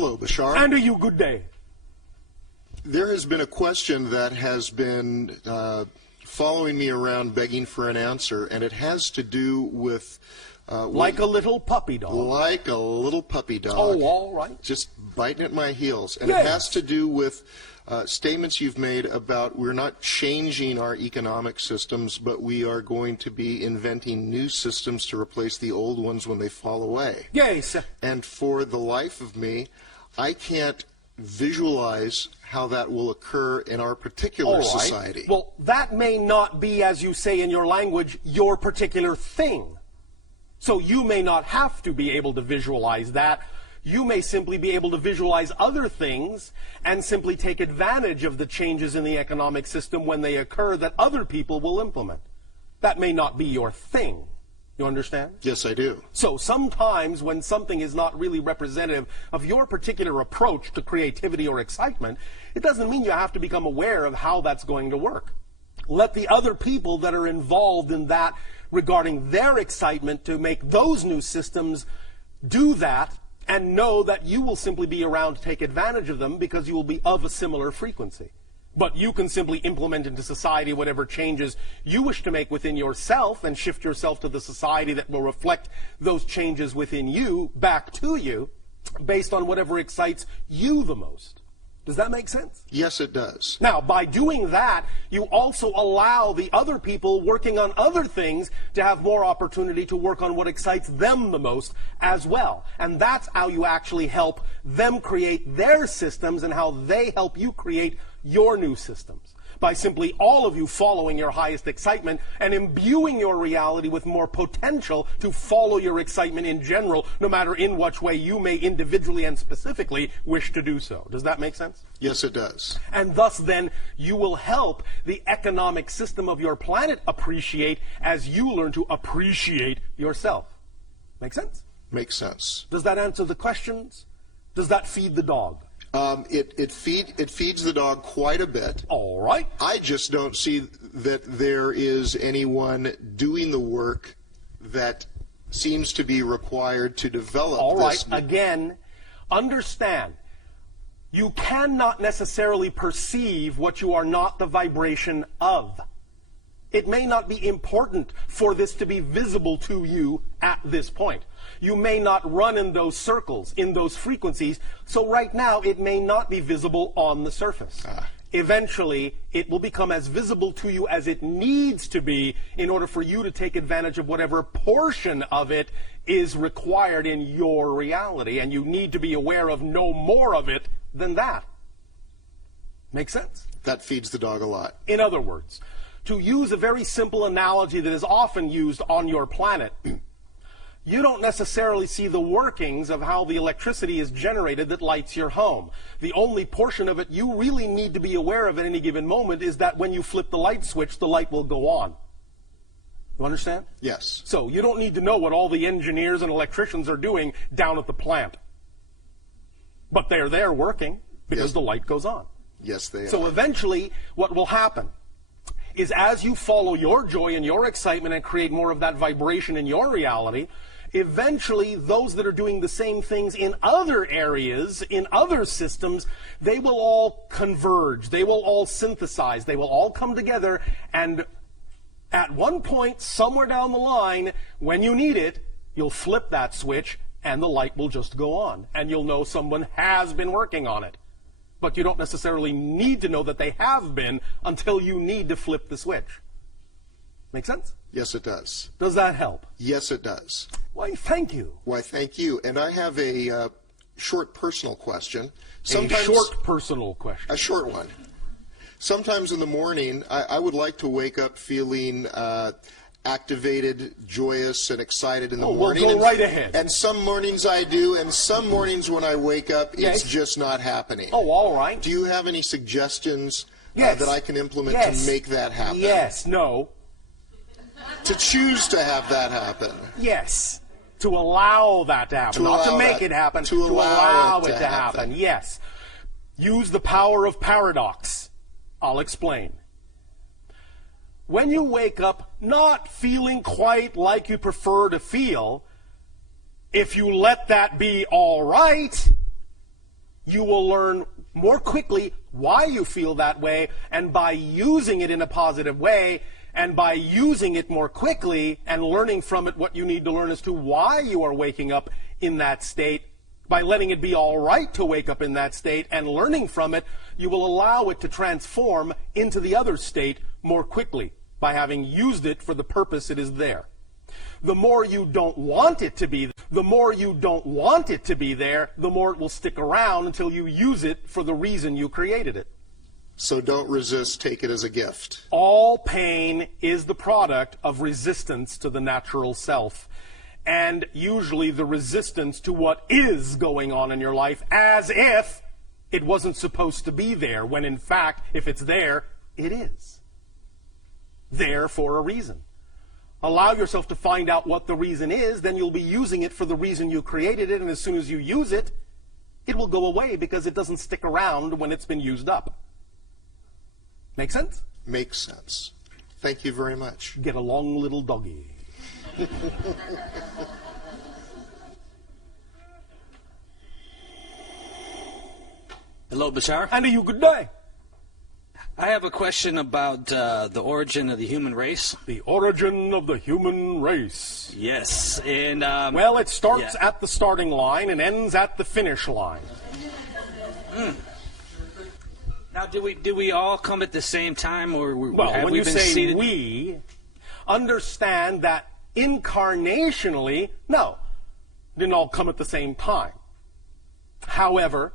Hello, Bashar. And a you good day. There has been a question that has been following me around begging for an answer, and it has to do with... like a little puppy dog. Like a little puppy dog. Oh, all right. Just biting at my heels. And Yes. it has to do with statements you've made about we're not changing our economic systems, but we are going to be inventing new systems to replace the old ones when they fall away. Yes. And for the life of me, I can't visualize how that will occur in our particular All right. society. Well, that may not be, as you say in your language, your particular thing. So you may not have to be able to visualize that. You may simply be able to visualize other things and simply take advantage of the changes in the economic system when they occur that other people will implement. That may not be your thing. You understand? Yes, I do. So sometimes when something is not really representative of your particular approach to creativity or excitement, it doesn't mean you have to become aware of how that's going to work. Let the other people that are involved in that regarding their excitement to make those new systems do that, and know that you will simply be around to take advantage of them because you will be of a similar frequency. But you can simply implement into society whatever changes you wish to make within yourself and shift yourself to the society that will reflect those changes within you back to you based on whatever excites you the most. Does that make sense? Yes, it does. Now, by doing that, you also allow the other people working on other things to have more opportunity to work on what excites them the most as well. And that's how you actually help them create their systems and how they help you create your new systems. By simply all of you following your highest excitement and imbuing your reality with more potential to follow your excitement in general, no matter in which way you may individually and specifically wish to do so. Does that make sense? Yes, it does. And thus then you will help the economic system of your planet appreciate as you learn to appreciate yourself. Make sense? Makes sense. Does that answer the questions? Does that feed the dog? It feeds the dog quite a bit. All right. I just don't see that there is anyone doing the work that seems to be required to develop All right. this. Again, understand, you cannot necessarily perceive what you are not the vibration of. It may not be important for this to be visible to you at this point. You may not run in those circles, in those frequencies, so right now it may not be visible on the surface. Eventually, it will become as visible to you as it needs to be in order for you to take advantage of whatever portion of it is required in your reality, and you need to be aware of no more of it than that. Make sense? That feeds the dog a lot. In other words, to use a very simple analogy that is often used on your planet, you don't necessarily see the workings of how the electricity is generated that lights your home. The only portion of it you really need to be aware of at any given moment is that when you flip the light switch, the light will go on. You understand? Yes. So you don't need to know what all the engineers and electricians are doing down at the plant. But they're there working because the light goes on. Yes, they are. So eventually, what will happen is as you follow your joy and your excitement and create more of that vibration in your reality, eventually those that are doing the same things in other areas, in other systems, they will all converge, they will all synthesize, they will all come together, and at one point, somewhere down the line, when you need it, you'll flip that switch and the light will just go on, and you'll know someone has been working on it. But you don't necessarily need to know that they have been until you need to flip the switch. Make sense? Yes, it does. Does that help? Yes, it does. Why, thank you. Why, thank you. And I have a short personal question. A short personal question. A short one. Sometimes in the morning, I would like to wake up feeling activated, joyous, and excited in the morning. Well, go right ahead. And some mornings I do, and some mornings when I wake up, it's just not happening. Oh, all right. Do you have any suggestions Yes. that I can implement to make that happen? Yes, no. To choose to have that happen. Yes. To allow that to happen. Not to make it happen. To allow it to happen. Yes. Use the power of paradox. I'll explain. When you wake up not feeling quite like you prefer to feel, if you let that be all right, you will learn more quickly why you feel that way, and by using it in a positive way, and by using it more quickly and learning from it what you need to learn as to why you are waking up in that state, by letting it be all right to wake up in that state and learning from it, you will allow it to transform into the other state more quickly by having used it for the purpose it is there. The more you don't want it to be, the more you don't want it to be there, the more it will stick around until you use it for the reason you created it. So don't resist, take it as a gift. All pain is the product of resistance to the natural self, and usually the resistance to what is going on in your life, as if it wasn't supposed to be there, when in fact, if it's there, it is. There for a reason. Allow yourself to find out what the reason is, then you'll be using it for the reason you created it, and as soon as you use it, it will go away because it doesn't stick around when it's been used up. Make sense? Makes sense. Thank you very much. Get along, little doggy. Hello, Bashar. And to you, good day. I have a question about the origin of the human race. The origin of the human race. Yes, and well, it starts at the starting line and ends at the finish line. Now, do we all come at the same time, or well, have when we you been say seated? we, understand that incarnationally, no, didn't all come at the same time. However,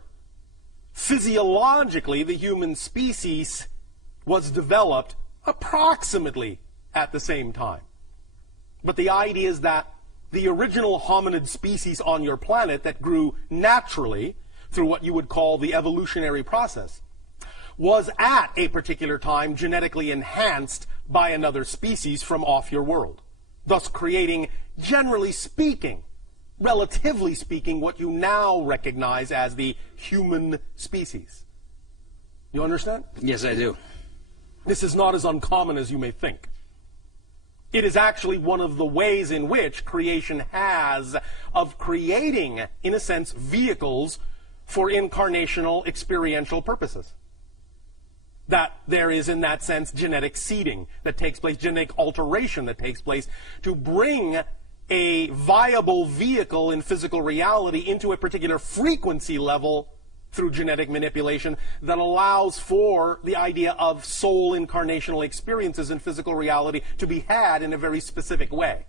physiologically, the human species was developed approximately at the same time. But the idea is that the original hominid species on your planet that grew naturally through what you would call the evolutionary process was at a particular time genetically enhanced by another species from off your world, thus creating, generally speaking, relatively speaking, what you now recognize as the human species. You understand? Yes, I do. This is not as uncommon as you may think. It is actually one of the ways in which creation has of creating, in a sense, vehicles for incarnational experiential purposes. That there is, in that sense, genetic seeding that takes place, genetic alteration that takes place to bring a viable vehicle in physical reality into a particular frequency level through genetic manipulation that allows for the idea of soul incarnational experiences in physical reality to be had in a very specific way.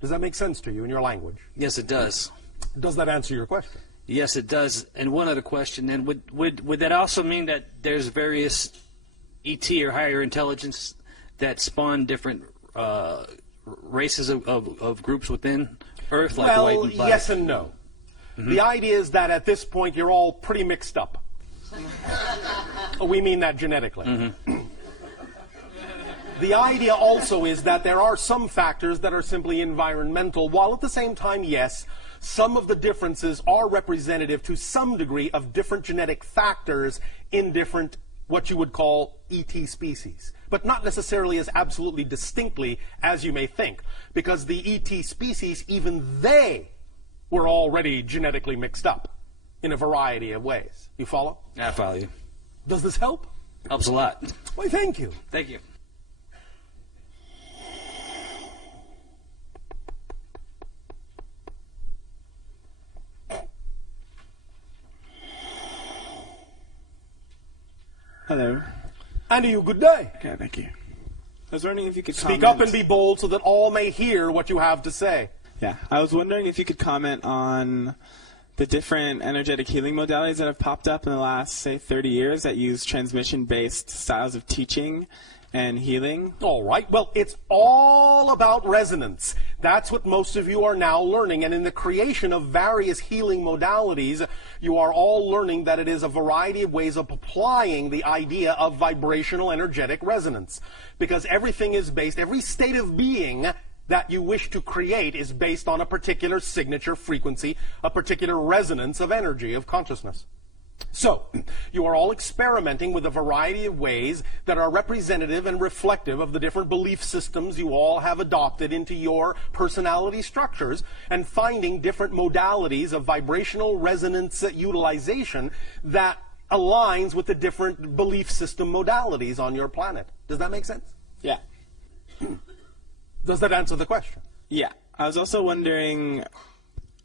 Does that make sense to you in your language? Yes, it does. Does that answer your question? Yes, it does. And one other question, then, would that also mean that there's various ET or higher intelligence that spawn different races of groups within Earth, like white and black? Yes and no. Mm-hmm. The idea is that at this point you're all pretty mixed up. We mean that genetically. Mm-hmm. The idea also is that there are some factors that are simply environmental, while at the same time, yes, some of the differences are representative to some degree of different genetic factors in different, what you would call, ET species. But not necessarily as absolutely distinctly as you may think, because the ET species, even they were already genetically mixed up in a variety of ways. You follow? I follow you. Does this help? Helps a lot. Why, thank you. Thank you. Hello. And to you, good day. Okay, thank you. I was wondering if you could Speak up and be bold so that all may hear what you have to say. Yeah, I was wondering if you could comment on the different energetic healing modalities that have popped up in the last, say, 30 years that use transmission-based styles of teaching and healing. All right. Well, it's all about resonance. That's what most of you are now learning. And in the creation of various healing modalities, you are all learning that it is a variety of ways of applying the idea of vibrational energetic resonance. Because everything is based, every state of being that you wish to create is based on a particular signature frequency, a particular resonance of energy, of consciousness. So, you are all experimenting with a variety of ways that are representative and reflective of the different belief systems you all have adopted into your personality structures, and finding different modalities of vibrational resonance utilization that aligns with the different belief system modalities on your planet. Does that make sense? Yeah. Does that answer the question? Yeah. I was also wondering,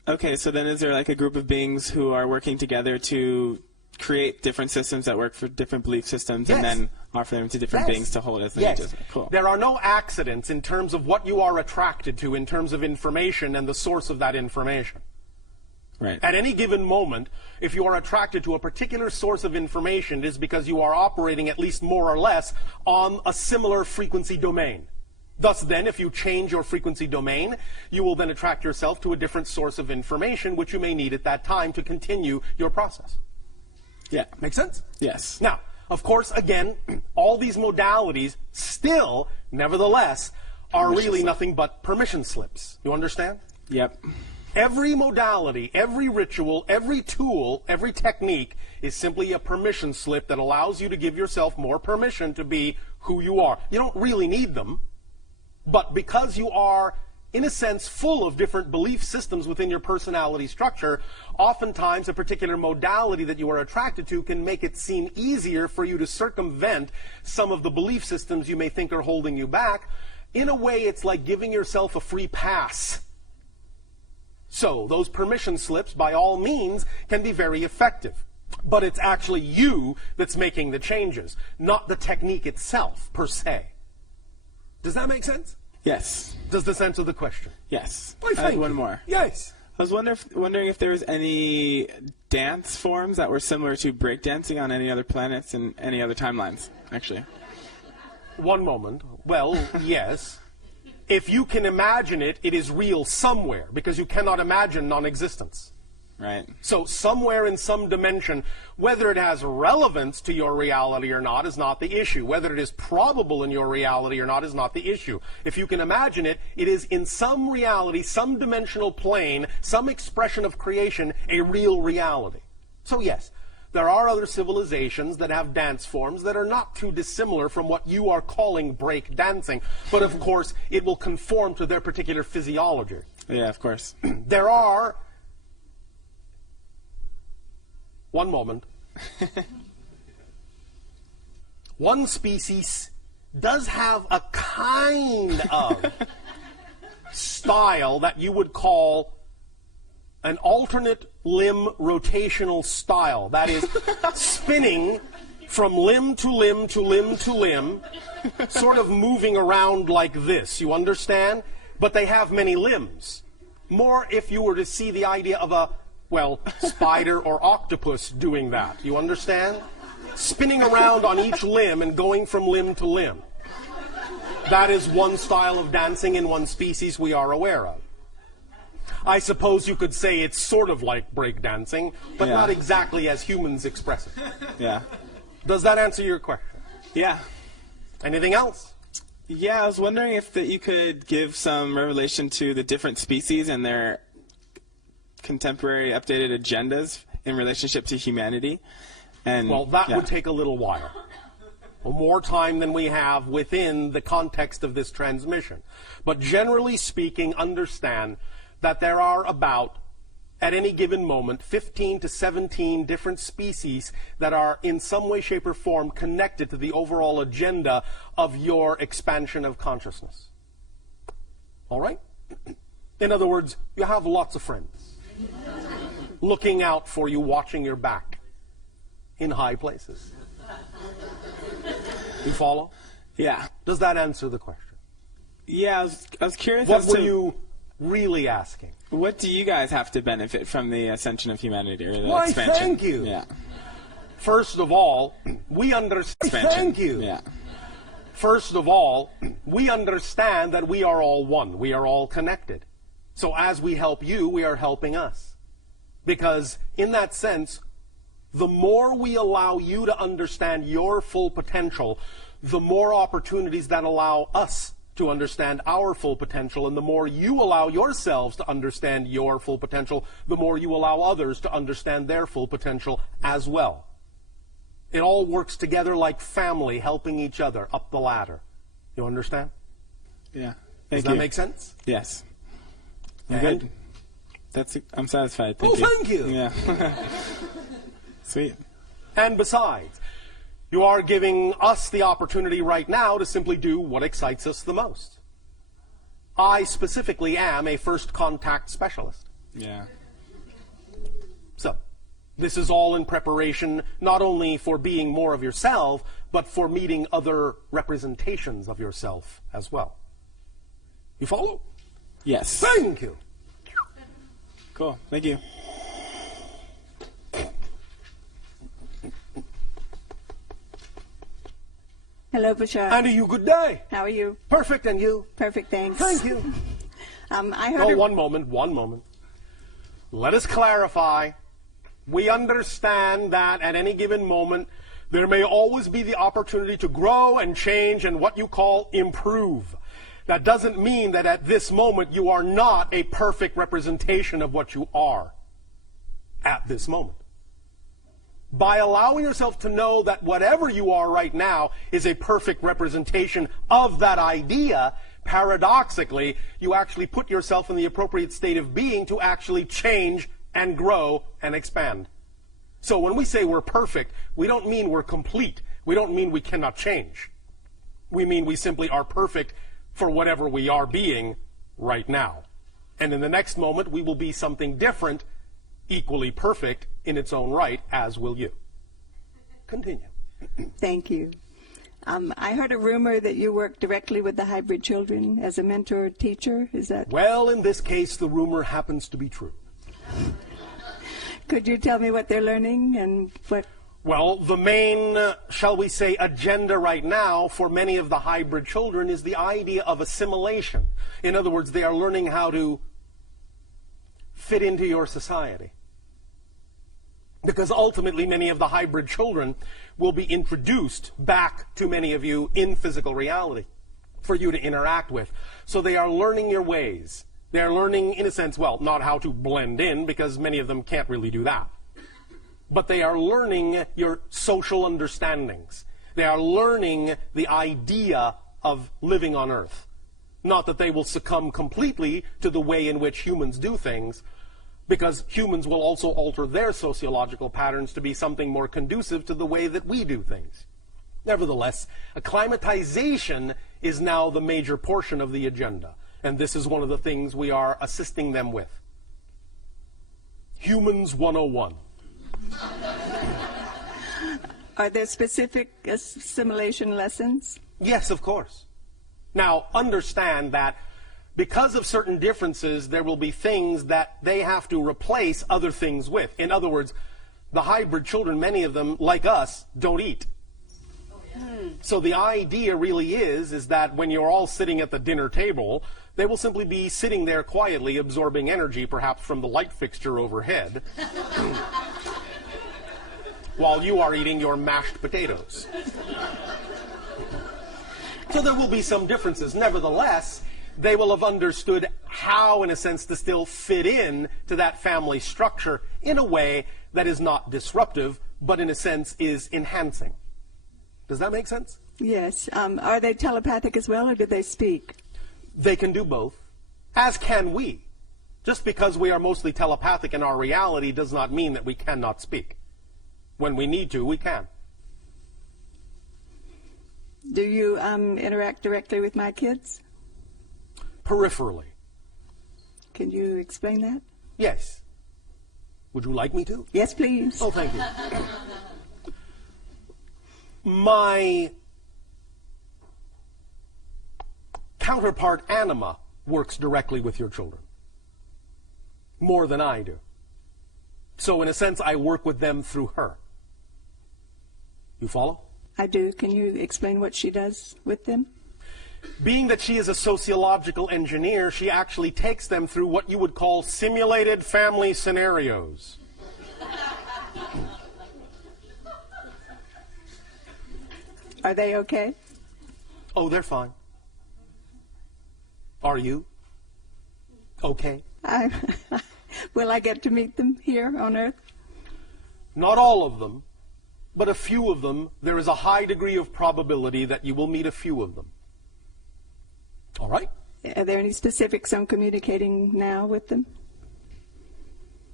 okay, so then is there like a group of beings who are working together to create different systems that work for different belief systems, Yes. and then offer them to different beings to hold as Yes. images? Cool. There are no accidents in terms of what you are attracted to in terms of information and the source of that information. Right. At any given moment, if you are attracted to a particular source of information, it is because you are operating at least more or less on a similar frequency domain. Thus then, if you change your frequency domain, you will then attract yourself to a different source of information which you may need at that time to continue your process. Yeah. Make sense? Yes. Now, of course, again, all these modalities still, nevertheless, are really nothing but permission slips. You understand? Yep. Every modality, every ritual, every tool, every technique is simply a permission slip that allows you to give yourself more permission to be who you are. You don't really need them, but because you are, in a sense, full of different belief systems within your personality structure, oftentimes a particular modality that you are attracted to can make it seem easier for you to circumvent some of the belief systems you may think are holding you back. In a way, it's like giving yourself a free pass. So, those permission slips, by all means, can be very effective. But it's actually you that's making the changes, not the technique itself, per se. Does that make sense? Yes. Does this answer the question? Yes. Why, I had thank one you. more. Yes. I was wondering if there was any dance forms that were similar to breakdancing on any other planets and any other timelines, actually. One moment. Well, yes. If you can imagine it, it is real somewhere, because you cannot imagine non-existence. Right. So somewhere in some dimension, whether it has relevance to your reality or not is not the issue. Whether it is probable in your reality or not is not the issue. If you can imagine it, it is in some reality, some dimensional plane, some expression of creation, a real reality. So yes, there are other civilizations that have dance forms that are not too dissimilar from what you are calling break dancing, but of course it will conform to their particular physiology. Yeah, of course. There are... One moment. One species does have a kind of style that you would call an alternate limb rotational style. That is, spinning from limb to limb to limb to limb, sort of moving around like this. You understand? But they have many limbs. More if you were to see the idea of a, well, spider or octopus doing that. You understand? Spinning around on each limb and going from limb to limb. That is one style of dancing in one species we are aware of. I suppose you could say it's sort of like breakdancing, but Yeah. not exactly as humans express it. Yeah. Does that answer your question? Yeah. Anything else? Yeah, I was wondering if you could give some revelation to the different species and their contemporary updated agendas in relationship to humanity. And Well, that yeah. would take a little while. More time than we have within the context of this transmission. But generally speaking, understand that there are about, at any given moment, 15 to 17 different species that are in some way, shape, or form connected to the overall agenda of your expansion of consciousness. All right? In other words, you have lots of friends looking out for you, watching your back in high places. You follow? Yeah. Does that answer the question? Yeah, I was curious What as were to you really asking? what do you guys have to benefit from the ascension of humanity or the Why, expansion? thank you. Yeah. First of all, we understand. Expansion. Thank you. Yeah. First of all, we understand that we are all one. We are all connected. So as we help you, we are helping us. Because in that sense, the more we allow you to understand your full potential, the more opportunities that allow us to understand our full potential, and the more you allow yourselves to understand your full potential, the more you allow others to understand their full potential as well. It all works together like family helping each other up the ladder. You understand? Yeah. Does that make sense? Yes. And? Good. I'm satisfied. Thank you. Thank you. Yeah. Sweet. And besides, you are giving us the opportunity right now to simply do what excites us the most. I specifically am a first contact specialist. Yeah. So, this is all in preparation not only for being more of yourself, but for meeting other representations of yourself as well. You follow? Yes. Thank you. Cool. Thank you. Hello, Bashar. And a you good day. How are you? Perfect, and you? Perfect, thanks. Thank you. I heard. Oh, one moment. Let us clarify. We understand that at any given moment, there may always be the opportunity to grow and change and what you call improve. That doesn't mean that at this moment you are not a perfect representation of what you are at this moment. By allowing yourself to know that whatever you are right now is a perfect representation of that idea, paradoxically, you actually put yourself in the appropriate state of being to actually change and grow and expand. So when we say we're perfect, we don't mean we're complete. We don't mean we cannot change. We mean we simply are perfect for whatever we are being right now. And in the next moment, we will be something different, equally perfect in its own right, as will you. Continue. Thank you. I heard a rumor that you work directly with the hybrid children as a mentor teacher. Is that? Well, in this case, the rumor happens to be true. Could you tell me what they're learning and what? Well, the main, shall we say, agenda right now for many of the hybrid children is the idea of assimilation. In other words, they are learning how to fit into your society. Because ultimately, many of the hybrid children will be introduced back to many of you in physical reality for you to interact with. So they are learning your ways. They are learning, in a sense, well, not how to blend in, because many of them can't really do that. But they are learning your social understandings. They are learning the idea of living on Earth. Not that they will succumb completely to the way in which humans do things, because humans will also alter their sociological patterns to be something more conducive to the way that we do things. Nevertheless, acclimatization is now the major portion of the agenda, and this is one of the things we are assisting them with. Humans 101. Are there specific assimilation lessons? Yes, of course. Now, understand that because of certain differences, there will be things that they have to replace other things with. In other words, the hybrid children, many of them, like us, don't eat. So the idea really is that when you're all sitting at the dinner table, they will simply be sitting there quietly absorbing energy, perhaps from the light fixture overhead, while you are eating your mashed potatoes. So there will be some differences. Nevertheless, they will have understood how, in a sense, to still fit in to that family structure in a way that is not disruptive, but in a sense is enhancing. Does that make sense? Yes. Are they telepathic as well, or do they speak? They can do both, as can we. Just because we are mostly telepathic in our reality does not mean that we cannot speak. When we need to, we can. Do you interact directly with my kids? Peripherally. Can you explain that? Yes. Would you like me to? Yes, please. Oh, thank you. My counterpart, Anima, works directly with your children. More than I do. So, in a sense, I work with them through her. You follow? I do. Can you explain what she does with them? Being that she is a sociological engineer, she actually takes them through what you would call simulated family scenarios. Are they okay? Oh, they're fine. Are you? Okay. Will I get to meet them here on Earth? Not all of them, but a few of them. There is a high degree of probability that you will meet a few of them. All right? Are there any specifics on communicating now with them?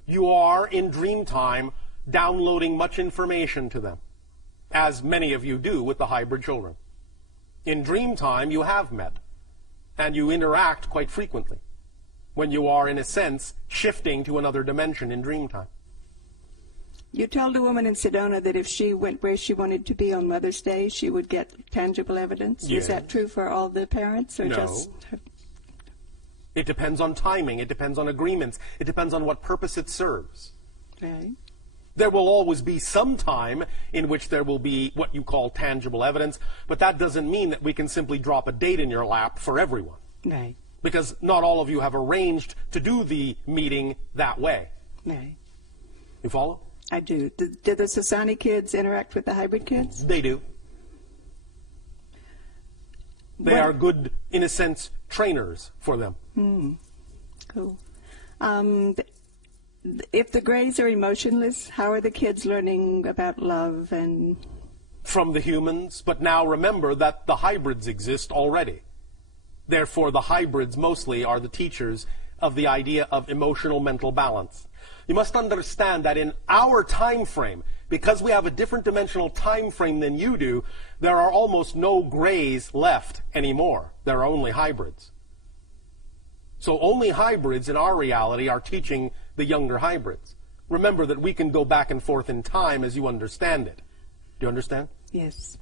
You are, in dream time, downloading much information to them, as many of you do with the hybrid children. In dream time, you have met, and you interact quite frequently when you are, in a sense, shifting to another dimension in dream time. You told a woman in Sedona that if she went where she wanted to be on Mother's Day, she would get tangible evidence. Yes. Is that true for all the parents, or No. just? It depends on timing. It depends on agreements. It depends on what purpose it serves. Right. There will always be some time in which there will be what you call tangible evidence, but that doesn't mean that we can simply drop a date in your lap for everyone. Right. Because not all of you have arranged to do the meeting that way. Right. You follow? I do. Do the Sasani kids interact with the hybrid kids? They do. They are good, in a sense, trainers for them. Cool. If the Greys are emotionless, how are the kids learning about love and... From the humans, but now remember that the hybrids exist already. Therefore, the hybrids mostly are the teachers of the idea of emotional mental balance. You must understand that in our time frame, because we have a different dimensional time frame than you do, there are almost no Greys left anymore. There are only hybrids. So only hybrids in our reality are teaching the younger hybrids. Remember that we can go back and forth in time as you understand it. Do you understand? Yes.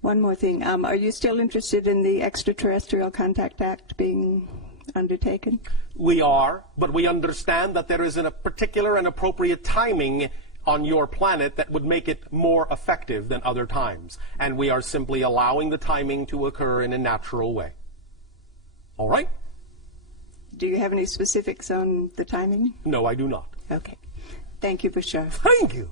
One more thing. Are you still interested in the Extraterrestrial Contact Act being undertaken? We are, but we understand that there is a particular and appropriate timing on your planet that would make it more effective than other times. And we are simply allowing the timing to occur in a natural way. All right? Do you have any specifics on the timing? No, I do not. Okay. Thank you, Bashar. Thank you.